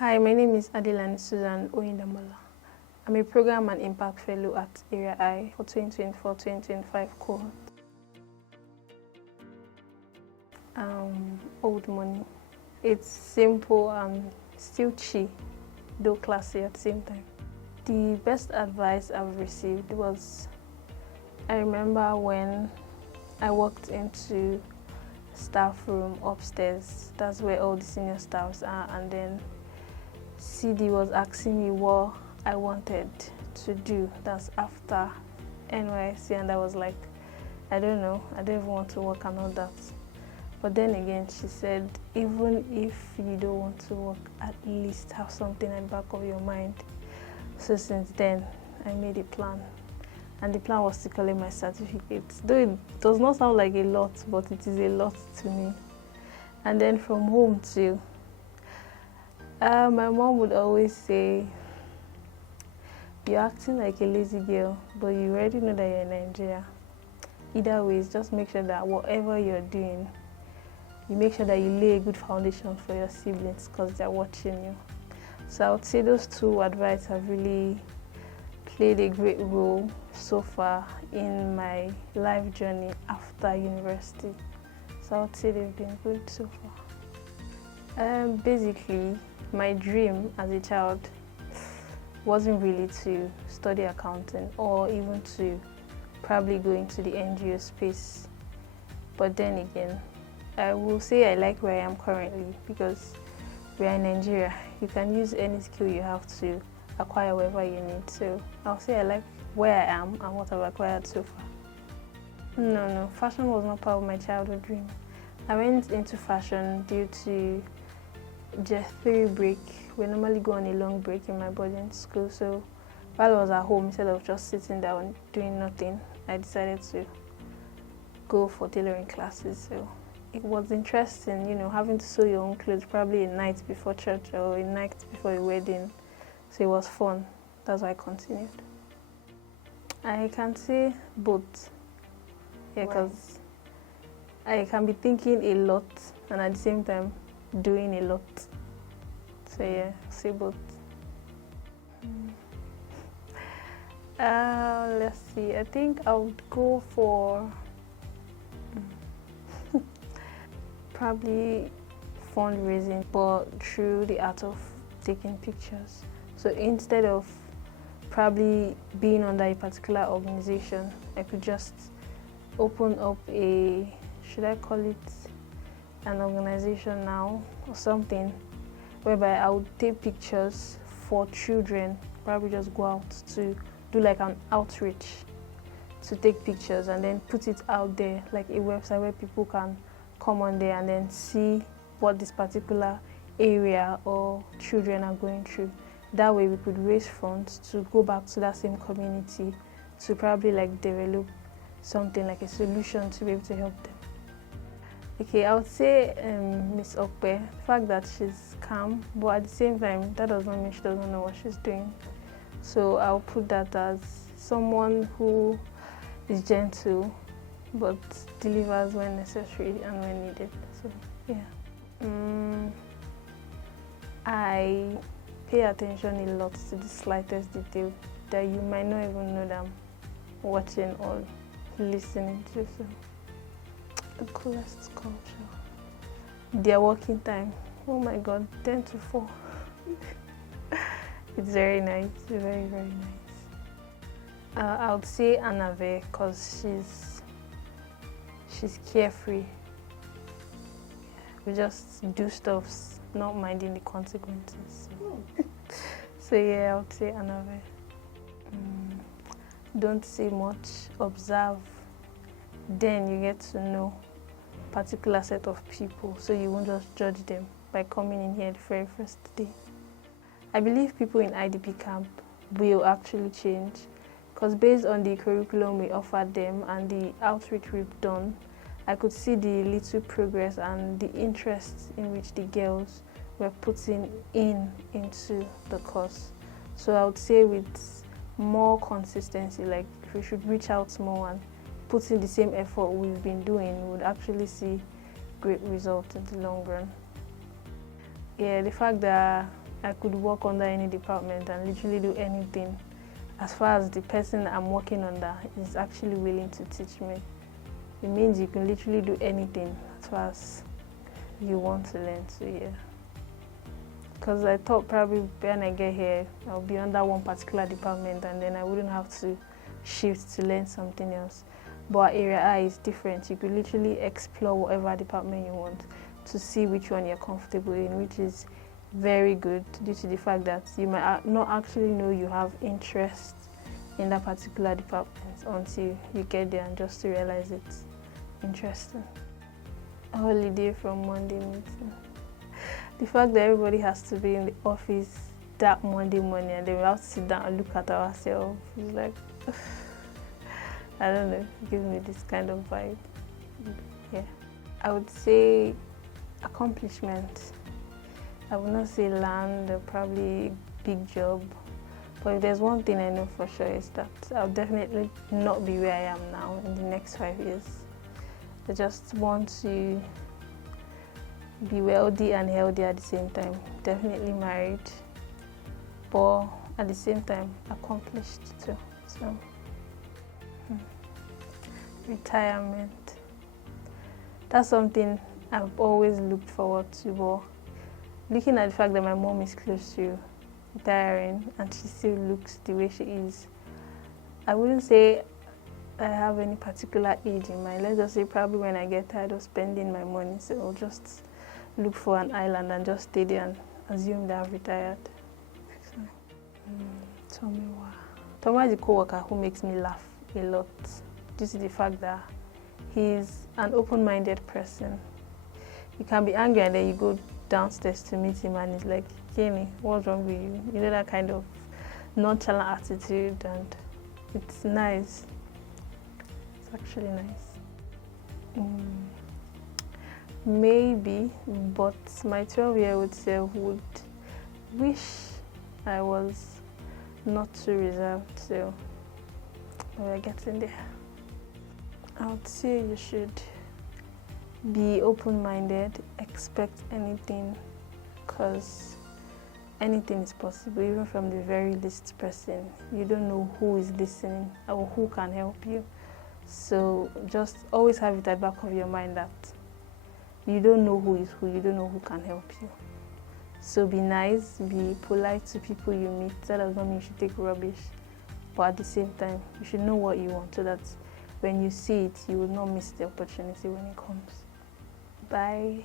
Hi, my name is Susan Adelani Oyindamola. I'm a Program and Impact Fellow at AREAi for 2024-2025 cohort. Old money. It's simple and still cheap, though classy at the same time. The best advice I've received was, I remember when I walked into staff room upstairs. That's where all the senior staffs are, and then CD was asking me what I wanted to do. That's after NYSC, and I was like, I don't know, I don't even want to work and all that. But then again, she said, even if you don't want to work, at least have something at the back of your mind. So since then, I made a plan. And the plan was to collect my certificate. Though it does not sound like a lot, but it is a lot to me. And then from home too, my mom would always say, you're acting like a lazy girl, but you already know that you're in Nigeria. Either way, just make sure that whatever you're doing, you make sure that you lay a good foundation for your siblings because they're watching you. So I would say those two advice have really played a great role so far in my life journey after university. So I would say they've been good so far. Basically, my dream as a child wasn't really to study accounting or even to probably go into the NGO space. But then again, I will say I like where I am currently because we are in Nigeria. You can use any skill you have to acquire whatever you need. So I'll say I like where I am and what I've acquired so far. No, fashion was not part of my childhood dream. I went into fashion due to just 3 break. We normally go on a long break in my boarding school. So while I was at home, instead of just sitting down doing nothing, I decided to go for tailoring classes. So it was interesting, having to sew your own clothes probably a night before church or a night before a wedding. So it was fun. That's why I continued. I can say both. Yeah, because I can be thinking a lot and at the same time doing a lot. So yeah, say both. Let's see. I think I would go for probably fundraising, but through the art of taking pictures. So instead of probably being under a particular organization, I could just open up should I call it an organization now or something, whereby I would take pictures for children, probably just go out to do like an outreach to take pictures and then put it out there, like a website where people can come on there and then see what this particular area or children are going through. That way we could raise funds to go back to that same community to probably like develop something like a solution to be able to help them. Okay, I would say Miss Okpe, the fact that she's calm, but at the same time, that does not mean she doesn't know what she's doing. So I'll put that as someone who is gentle, but delivers when necessary and when needed. So yeah. I pay attention a lot to the slightest detail that you might not even know that I'm watching or listening to. So the coolest culture. Their working time. Oh my God, 10 to 4. It's very nice, very, very nice. I would say Anave because she's carefree. We just do stuff, not minding the consequences. So yeah, I would say Anave. Don't say much, observe. Then you get to know a particular set of people, so you won't just judge them by coming in here the very first day. I believe people in IDP camp will actually change because based on the curriculum we offered them and the outreach we've done, I could see the little progress and the interest in which the girls were putting into the course. So I would say with more consistency, like we should reach out more and put in the same effort we've been doing, we would actually see great results in the long run. Yeah, the fact that I could work under any department and literally do anything as far as the person I'm working under is actually willing to teach me. It means you can literally do anything as far as you want to learn. So yeah. Because I thought probably when I get here, I'll be under one particular department and then I wouldn't have to shift to learn something else. But AREAi is different. You could literally explore whatever department you want to see which one you're comfortable in, which is very good due to the fact that you might not actually know you have interest in that particular department until you get there and just to realize it's interesting. A holiday from Monday meeting. The fact that everybody has to be in the office that Monday morning and then we have to sit down and look at ourselves, it's like, I don't know, it gives me this kind of vibe. Yeah. I would say accomplishment. I would not say land or probably big job, but if there's one thing I know for sure is that I'll definitely not be where I am now in the next 5 years. I just want to be wealthy and healthy at the same time. Definitely married, but at the same time accomplished too. So, retirement. That's something I've always looked forward to, but looking at the fact that my mom is close to retiring and she still looks the way she is, I wouldn't say I have any particular age in mind. Let's just say probably when I get tired of spending my money, so I'll just look for an island and just stay there and assume that I've retired. Tomiwa. Tomiwa is a co-worker who makes me laugh a lot due to the fact that he's an open-minded person. You can be angry and then you go downstairs to meet him and he's like, Kenny, what's wrong with you? You know, that kind of nonchalant attitude, and it's nice. It's actually nice. Maybe, but my 12-year-old self would wish I was not too reserved, so we're getting there. I would say you should be open-minded, expect anything, because anything is possible, even from the very least person. You don't know who is listening or who can help you. So just always have it at the back of your mind that you don't know who is who, you don't know who can help you. So be nice, be polite to people you meet. That does not mean you should take rubbish, but at the same time, you should know what you want so that when you see it, you will not miss the opportunity when it comes. Bye.